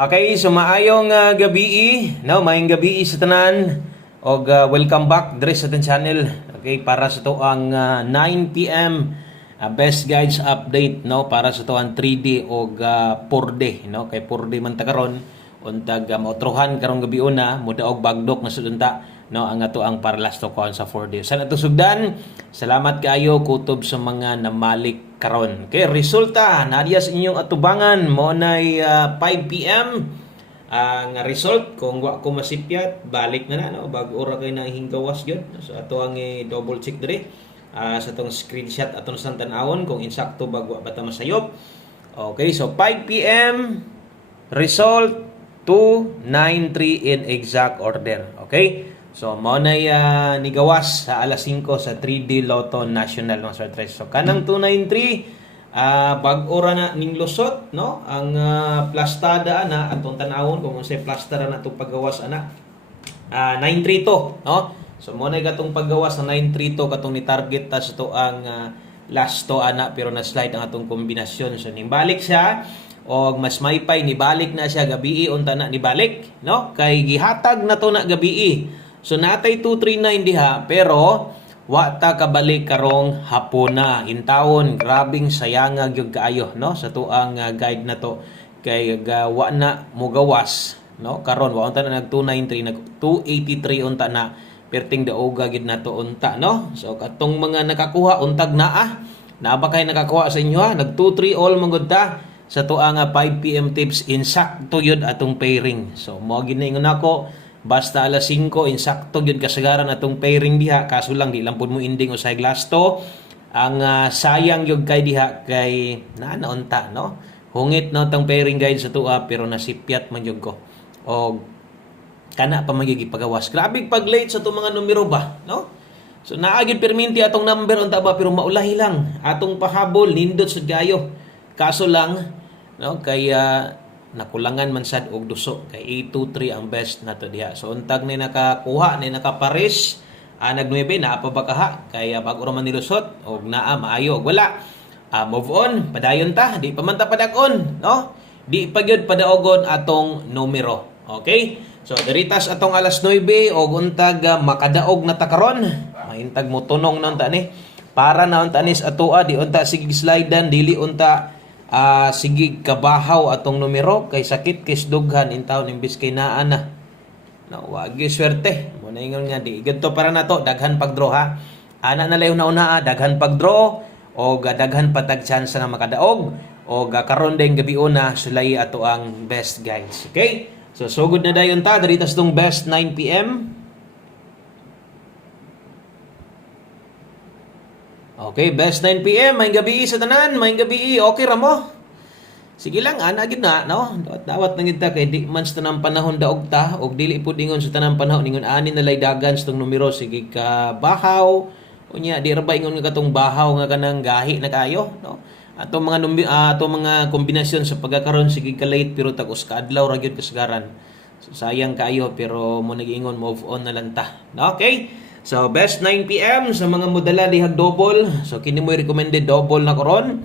Okay, so maayong gabi, no, maayong gabi sa tanan og welcome back diri sa ating channel. Okay, para sa to ang 9 PM best guides update, no, para sa to ang 3D og 4D, no, kay 4D man ta karon untag mautrohan karong gabi una mudaog bagdok na sudunta, no, ang ato ang para last to kon sa 4D. Sa ato sugdan, salamat kaayo kutob sa mga namalik karon. Kay resulta nadia sa inyong atubangan mo nay 5 PM ang result. Kung wa ko masipyat balik na no, bag ora kay nang hinggawas gyud. So ato ang double check diri sa tong screenshot aton sa tan-awon kung insakto bag wa bata masayop. Okay, so 5 PM result 293 in exact order. Okay, so mao na nigawas sa alas 5 sa 3D Lotto National ng Sortres. So kanang 293 bag-ora na ning lusot, no, ang plastada na atong tan-awon kung unsay plastara na itong paggawas ana 932, no. So mo na gatong paggawas sa 932 katong ni target ta sa to ang last to ana pero na slide ang atong kombinasyon. So nimbalik siya og mas maypay nibalik na siya gabi unta na nibalik, no, kay gihatag na to na gabi. So natay 239 diha pero wa ta kabalik karong hapon na intawon. Grabing sayanga gyud kaayo, no, sa tuang guide na to kay wa na mogawas, no, karon wa unta na nag 293 nag 283 unta na perting daoga gid na to unta, no. So katong mga nakakuha untag naa na ba kay nakakuha sa inyo ha, nag 23 all mangud ta sa tuang 5 PM tips insakto yun atong pairing. So mo ginaingon nako basta alas 5 insakto yun kasagaran atong pairing diha, kaso lang di lang pud mo ending usay glass to ang sayang yun kay diha kay naunta, no, hungit na tang pairing guide sa tuwa pero nasipyat man yun ko og kana pa magiging pagawas. Grabe pag late sa itong mga numero ba, no. So naagid perminti atong number unta ba pero maulahi lang atong pahabol nindot sa gayo, kaso lang, no, kaya nakulangan man sad og duso kay 823 ang best nato diha. So untag ni nakakuha ni nakapares nag 9 na pa bakaha kaya bag ura man nilusot og naa maayo og wala. Move on, padayon ta, di pa man ta padakon, no, di pa gyud padaogon atong numero. Okay, so diritas atong alas 9 og untag makadaog na ta karon mahintag mo tunong nang ta ni para na unta nis atoa di unta sige slidean dili unta sige kabahaw atong numero kay sakit kay dughan in town imbis kay naa na, no, wagi swerte mo na ingon nga di gadto para nato daghan pagdraw ha, ana na layo na daghan pagdraw o daghan patag chance na makadaog o karon ding gabi una sulay ato ang best guys. Okay, so sugod na dayon ta diri tas tong best 9 PM. Okay, best 9 PM, may gabi sa tanan, may gabi, okay ra mo? Sige lang, ana gid na, no? Dawat nang kita kay di man sa tanang panahon daog ta, og dili pud ingon sa tanang panahon ingon ani na lay dagan sa tong numero sige ka bahaw. Unya di ra ba ingon nga katong bahaw nga kanang gahi na kayo, no? Atong mga atong mga kombinasyon sa pagkakaroon sige ka late pero tag-us ka adlaw ra gyud kasagaran. So sayang kayo pero mo nag-ingon move on na lang ta. Okay? So, best 9 PM sa mga modala dihag double. So, kini mo recommended double na karon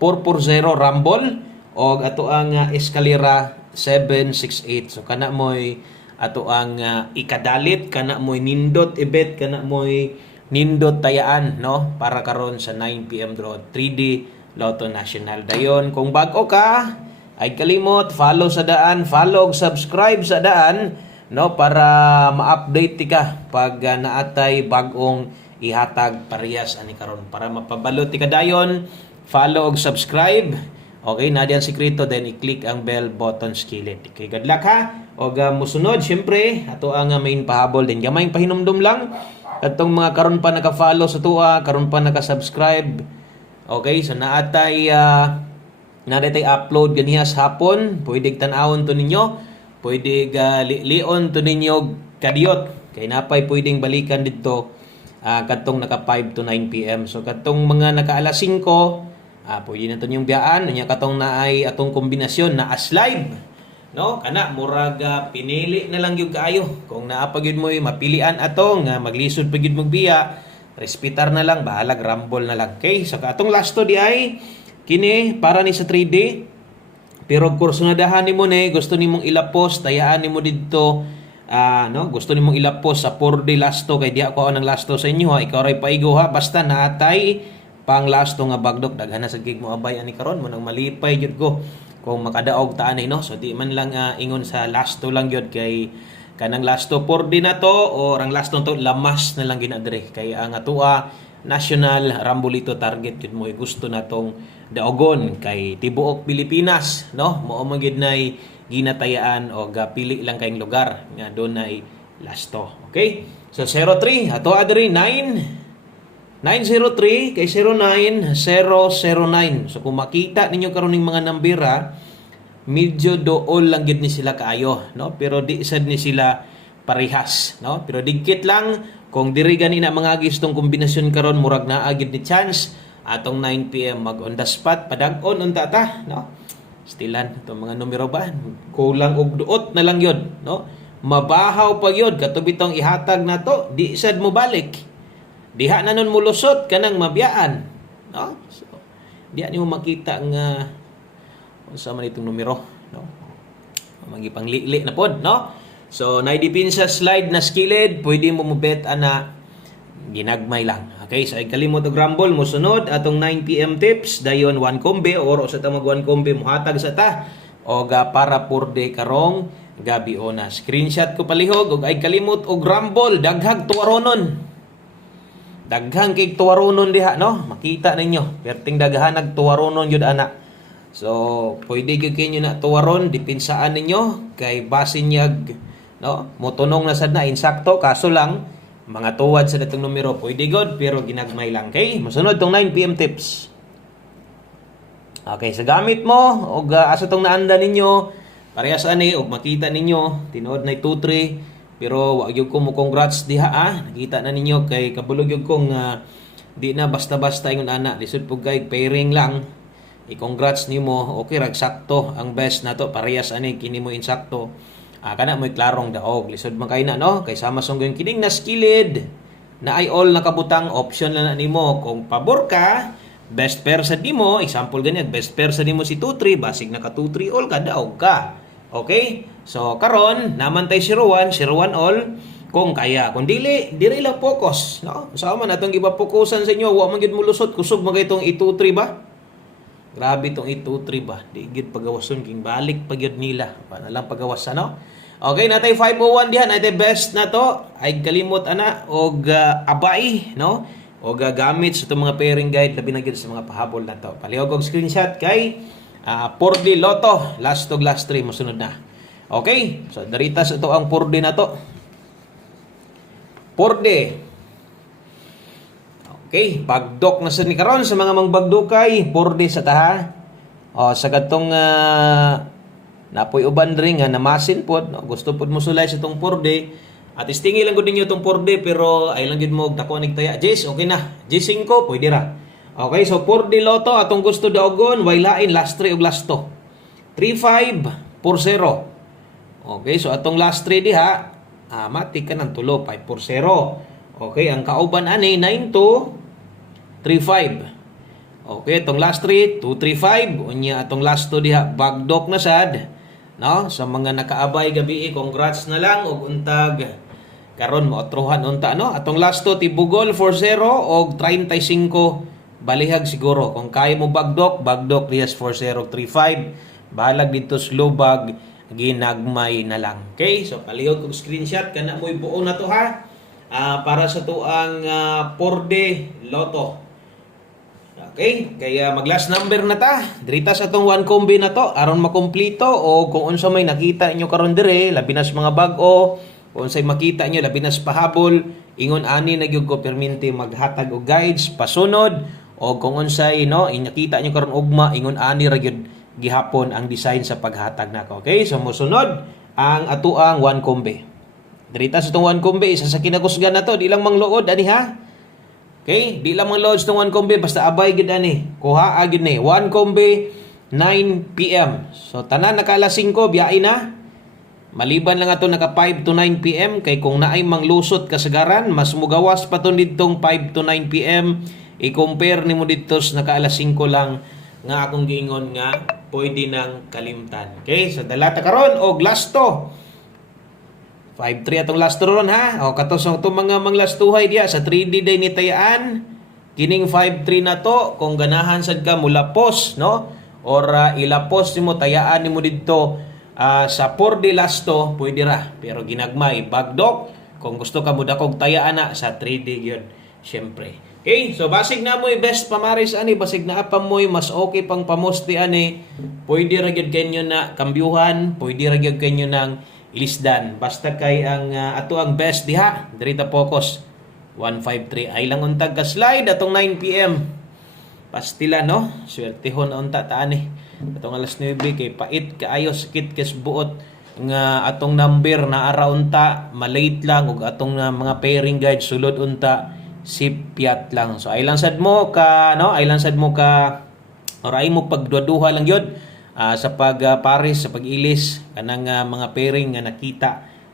440 Rumble o ato ang Escalera 768. So, kana mo'y ato ang ikadalit, kana mo'y nindot ibet, kana mo'y nindot tayaan, no, para karon sa 9 PM draw 3D Lotto National. Dayon, kung bago ka, ay kalimot, follow sa daan, follow, subscribe sa daan, no, para ma-update ka pag naatay bagong ihatag parehas ani karon para mapabalot ka dayon. Follow og subscribe. Okay, na diyan sikreto then i-click ang bell button skillet. Okay, good luck ha. Og musunod syempre ato ang main pahabol din gamay pahinumdum lang atong mga karon pa naka-follow sa tuwa, karon pa naka-subscribe. Okay, so naatay naatay upload ganihas hapon, pwede tan-awon to ninyo. Pwede lion to ninyo kadiyot kay napay pwedeng balikan dito kadtong naka 5 to 9 PM. So kadtong mga naka alas 5 pwede na to yung biyaan nya katong naay atong kombinasyon na as live, no, kana murag pinili na lang gyud kaayo kung naa pa gyud mo mapilian atong maglisod pa gyud magbiya respitar na lang bahalag rumble na lang. Okay, so atong last to di ay kini para ni sa 3D Pero kursunadahan nimo ni gusto nimong ilapos, tayaan nimo didto no, gusto nimong ilapos sa 4D lasto kay di ako ang lasto sa inyo ha. Ikaw ray paigo ha, basta naatay pang lasto nga bagdok daghan na sa gig mo abay ani karon mo nang malipay jud ko kung makadaog ta ani no. So di man lang ingon sa lasto lang jud kay kanang lasto 4D na to o ang lasto to lamas na lang ginadre kay ang atua national Rambolito target jud mo gusto natong daogon kay tibuok Pilipinas no. Mao man gid nay ginatayaan o pili lang kayong lugar nga doon ay lasto. Okay? So 03 ato adri 903 kay 09 009. So kung makita ninyo karon ning mga nambira, medyo dool lang gid ni sila kaayo, no? Pero di sad ni sila parehas, no? Pero digkit lang kung diri gani na mga gistong kombinasyon karon murag naa gid ni chance atong 9 PM mag on the spot padag-on unta ta, no? Stilan itong mga numero ba? Kulang og duot na lang yun, no? Mabahaw pa yun, katubitong ihatag na to, di sad mo balik. Diha na nun mulusot kanang mabiyaan, no? So, diha ni mo makita nga unsa man itong numero, no? Magipanglili na pod, no? So, naidipin sa slide na skilled, pwede mo mobet ana ginagmay lang. Okay, so ay kalimot og rumble mo sunod atong 9 PM tips dayon 1 kombe or sa tamag 1 kombe mohatag sa ta o para por day karong gabi ona. Screenshot ko palihog og ay kalimot og rumble daghag tuwaronon. Daghang kay tuwaronon diha no. Makita ninyo, perting daghanag tuwaronon yun ana. So, pwede gyud kinyo na tuwaron dipinsaan ninyo kay basin yag no, motunong na sad na insakto kaso lang mga tuwad sa datong numero pwede god pero ginagmay lang. Okay, masunod tong 9 PM tips. Okay, sa gamit mo og asa tong naanda ninyo parehas ani og makita ninyo tinuod na 2-3 pero wa gyud ko mo congrats diha nakita na ninyo kay kabulog gyud kong di na basta-basta ingon ana lisod pug kay pairing lang i-congrats nimo okay rag sakto ang best nato parehas ani kini mo insakto. Kana mo'y klarong daog lisod man kay na no kay sama song yung kining na skilled na ay all nakabutang option lang na nimo kung pabor ka best pair sa nimo example ganyan best pair sa nimo si 2-3 basig naka 2-3 all ka daog ka. Okay, so karon naman tay 0-1 all kung kaya kung dili lang focus no sa man atong gipapokusan sa inyo wa man gid mulusot kusog magay tong i2-3 ba. Grabe itong 2-3 ba? Di gid pagawason king balik pagyud nila. Para lang pagawas no. Okay, natay 501 diha, natay best na to. Ay kalimot ana og abay no. Og gamit sa itong mga pairing guide labi na gid sa mga pahabol na to. Palihog og screenshot kay 4D Lotto, last 3 mosunod na. Okay? So daritas ito ang 4D na to. 4D. Okay, pagdok na sa ni karon sa mga mangbagdukay, 4D sa taha. O sa katong napoy uban ring nga namasin pod, no? Gusto pod mo sulay sa tong 4D. At istingi lang gud ninyo tong 4D pero ay lang gid mo dako nig taya. Jis, okay na. J5 pwede ra. Okay, so 4D Lotto atong gusto daogon, way lain last 3 og last 2. 3540. Okay, so atong last 3 diha, matik ka ng tulo 540. Okay, ang kauban ani 9235. Okay, itong last 3 235. Unya atong last 2 diha bagdok na sad. No, sa mga nakaabay gabi, congrats na lang og untag karon mo otruhan unta no. Atong last 2 tibugol 40 og 35 balihag siguro. Kung kaya mo bagdok dias 4035. Bahalag dito slow bag ginagmay na lang. Okay, so palihog og screenshot kana mo'y buo na to ha. Para sa tuang 4D Lotto. Okay, kaya mag last number na ta. Dirita sa tong 1 kombi na to aron makumpleto o kung unsa may nakita inyo karon dire labi na sa mga bag-o kung unsay makita inyo labi na sa pahabol ingon ani na gyud ko perminti maghatag og guides pasunod o kung unsay no nakita inyo karon ugma ingon ani ra gyud gihapon ang design sa paghatag nako. Okay, so mosunod ang atuang 1 kombi. Dirita sa itong 1 kombe, isa sa kinakusgan na to, di lang manglood, ani ha? Okay, di lang manglood sa itong 1 kombe, basta abay gid ani. Kuha agad ni. 1 kombe, 9 PM. So, tanan naka alas 5, biyain na. Maliban lang ato naka 5 to 9 PM, kay kung naay manglusot kasagaran, mas mugawas pa to ditong 5 to 9 PM. I-compare nimo dito sa naka alas 5 lang nga akong giingon nga pwede nang kalimtan. Okay, so dalata karon og lasto. 5-3 atong lasto ron ha. O katos itong mga manglastuhay diya sa 3D day ni tayaan. Kining 5-3 na to kung ganahan sad ka mula post, no? Or ilapos nimo tayaan nimo didto sa 4D lasto pwede ra. Pero ginagmay bagdok kung gusto ka mo dakog tayaan na sa 3D gyud. Syempre. Okay, so basig na mo'y best pamaris ani, basig na apa mo'y mas okay pang pamosti ani. Pwede ra gyud kanyo na kambyuhan, pwede ra gyud kanyo nang ilisdan. Basta kay ang ato ang best diha, diri ta focus. 153 ay lang untag ka slide atong 9 PM. Pastila no, swertehon unta taan eh. Atong alas 9 kay pait kaayo sakit kes buot nga atong number na ara unta malate lang ug atong mga pairing guide sulod unta sipyat lang. So ay lang sad mo ka no, ay lang sad mo ka or ay mo pagduduha lang yun sa pagpares sa pag-ilis kanang mga pairing nga nakita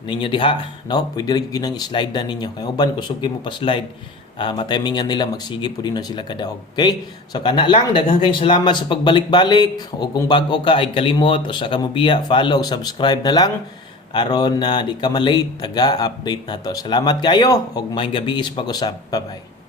ninyo diha no, pwede rin ginang slide na ninyo kay uban kusog mo pa slide matimingan nila magsige po din sila kadaog. Okay, so kana lang, daghang kayong salamat sa pagbalik-balik o kung bago ka ay kalimot o sa kamubiya follow, subscribe na lang aron di ka malate taga-update na to. Salamat kayo og maayong gabi is pag-usab. Bye bye.